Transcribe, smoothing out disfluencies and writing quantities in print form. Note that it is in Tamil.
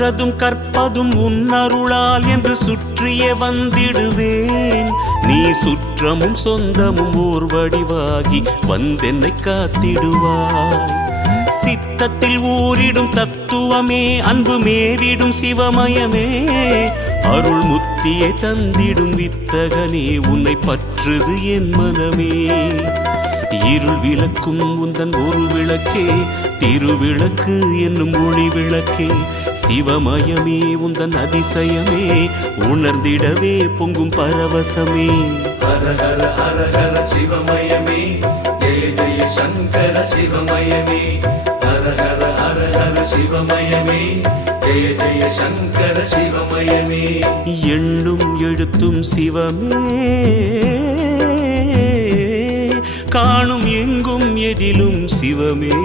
கற்றதும் கற்பதும் உன்னருளால் என்று சுற்றிய வந்திடுவேன். நீ சுற்றமும் சொந்தமும் ஓர் வடிவாகி வந்தென்னை காத்திடுவாய். சித்தத்தில் ஊரிடும் தத்துவமே, அன்பு மேவிடும் சிவமயமே, அருள் முத்தியை தந்திடும் வித்தகனே, உன்னை பற்றுது என் மனமே. இருள் விளக்கும் உந்தன் ஒரு விளக்கே, திருவிளக்கு என்னும் ஒளி விளக்கே, சிவமயமே உந்தன் அதிசயமே, உணர்ந்திடவே பொங்கும் பரவசமே. ஹர ஹர ஹர ஹர சிவமயமே, ஜெய ஜெய சங்கர சிவமயமே. ஹர ஹர ஹர ஹர சிவமயமே, ஜெய ஜெய சங்கர சிவமயமே. எண்ணும் எழுத்தும் சிவமே, காணும் எங்கும் எதிலும் சிவமே.